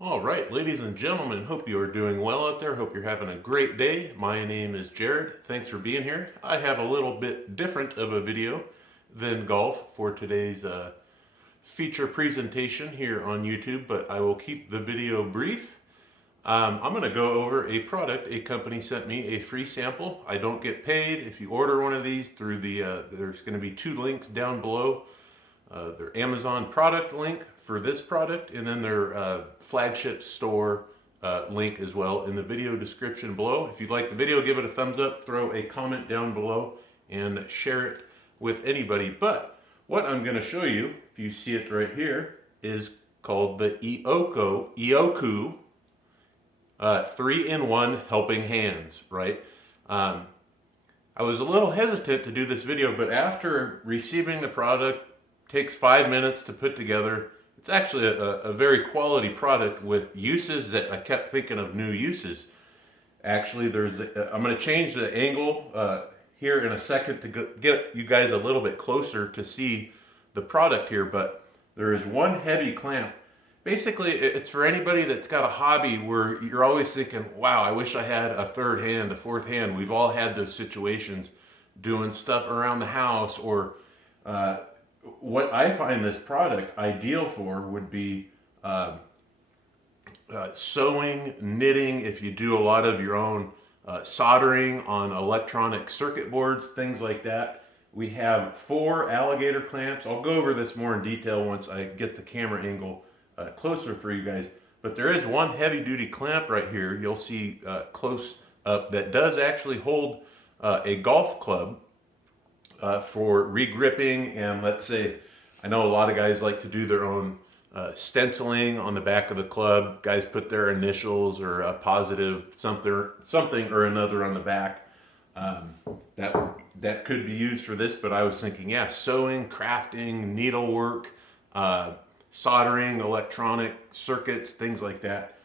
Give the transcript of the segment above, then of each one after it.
All right, ladies and gentlemen, hope you are doing well out there. Hope you're having a great day. My name is Jared. Thanks for being here. I have a little bit different of a video than golf for today's feature presentation here on YouTube, but I will keep the video brief. I'm going to go over a product a company sent me, a free sample. I don't get paid. If you order one of these through there's going to be two links down below. Their Amazon product link for this product, and then their flagship store link as well in the video description below. If you like the video, give it a thumbs up, throw a comment down below, and share it with anybody. But what I'm going to show you, if you see it right here, is called the Ioku 3-in-1 Helping Hands, right? I was a little hesitant to do this video, but after receiving the product, takes 5 minutes to put together. It's actually a very quality product with uses that I kept thinking of new uses. Actually, I'm going to change the angle here in a second to get you guys a little bit closer to see the product here, but there is one heavy clamp. Basically, it's for anybody that's got a hobby where you're always thinking, wow, I wish I had a third hand, a fourth hand. We've all had those situations doing stuff around the house, or what I find this product ideal for would be sewing, knitting, if you do a lot of your own soldering on electronic circuit boards, things like that. We have 4 alligator clamps. I'll go over this more in detail once I get the camera angle closer for you guys. But there is one heavy duty clamp right here you'll see close up that does actually hold a golf club for regripping. And let's say, I know a lot of guys like to do their own stenciling on the back of the club. Guys put their initials or a positive something or another on the back. That could be used for this, but I was thinking, yeah, sewing, crafting, needlework, soldering, electronic circuits, things like that.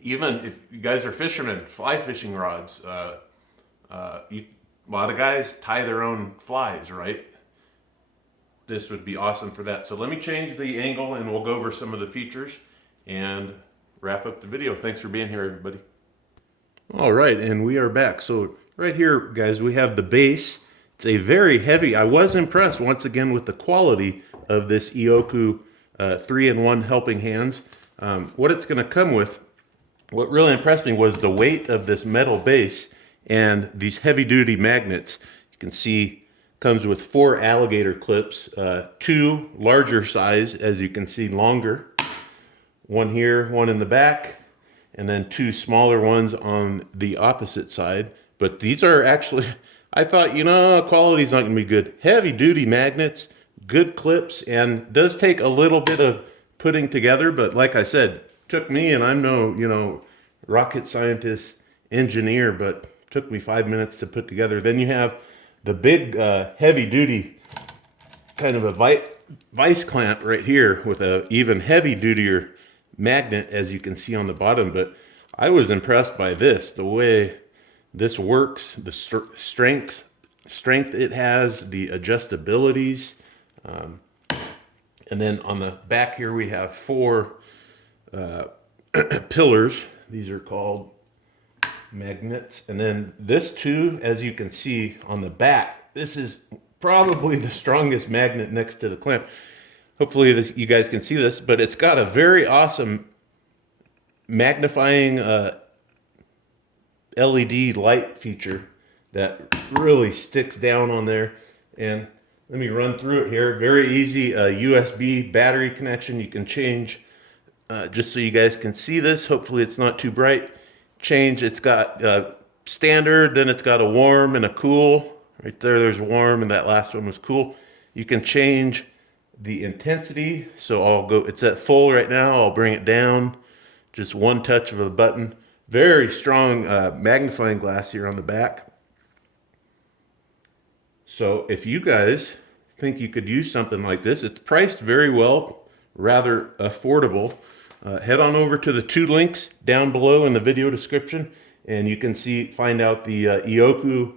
Even if you guys are fishermen, fly fishing rods, a lot of guys tie their own flies, right? This would be awesome for that. So let me change the angle and we'll go over some of the features and wrap up the video. Thanks for being here, everybody. All right, and we are back. So right here, guys, we have the base. It's a very heavy. I was impressed once again with the quality of this Ioku 3-in-1 Helping Hands. What it's going to come with, what really impressed me was the weight of this metal base and these heavy-duty magnets. You can see comes with 4 alligator clips, 2 larger size, as you can see, longer. One here, one in the back, and then 2 smaller ones on the opposite side. But these are actually, I thought, quality's not going to be good. Heavy-duty magnets, good clips, and does take a little bit of putting together. But like I said, took me, and I'm no, rocket scientist, engineer, but took me 5 minutes to put together. Then you have the big heavy-duty kind of a vice clamp right here with a even heavy-dutier magnet, as you can see on the bottom. But I was impressed by this, the way this works, the strength it has, the adjustabilities. And then on the back here we have 4 pillars. These are called magnets. And then this too, as you can see on the back, this is probably the strongest magnet next to the clamp. Hopefully you guys can see this, but it's got a very awesome magnifying LED light feature that really sticks down on there. And let me run through it here. Very easy USB battery connection. You can change, just so you guys can see this. Hopefully it's not too bright. Change, it's got standard, then it's got a warm and a cool. Right there's warm, and that last one was cool. You can change the intensity. So it's at full right now. I'll bring it down. Just one touch of a button. Very strong magnifying glass here on the back. So if you guys think you could use something like this, it's priced very well, rather affordable. Head on over to the 2 links down below in the video description, and you can find out the Ioku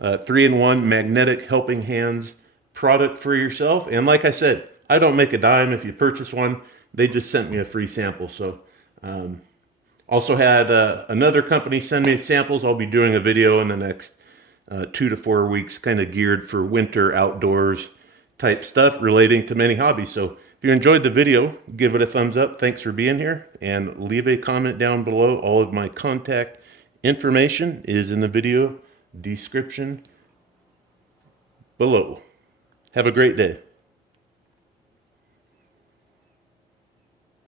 3-in-1 Magnetic Helping Hands product for yourself. And like I said, I don't make a dime if you purchase one. they just sent me a free sample. So also had another company send me samples. I'll be doing a video in the next 2 to 4 weeks, kind of geared for winter outdoors type stuff relating to many hobbies. So if you enjoyed the video, give it a thumbs up. Thanks for being here, and leave a comment down below. All of my contact information is in the video description below. Have a great day.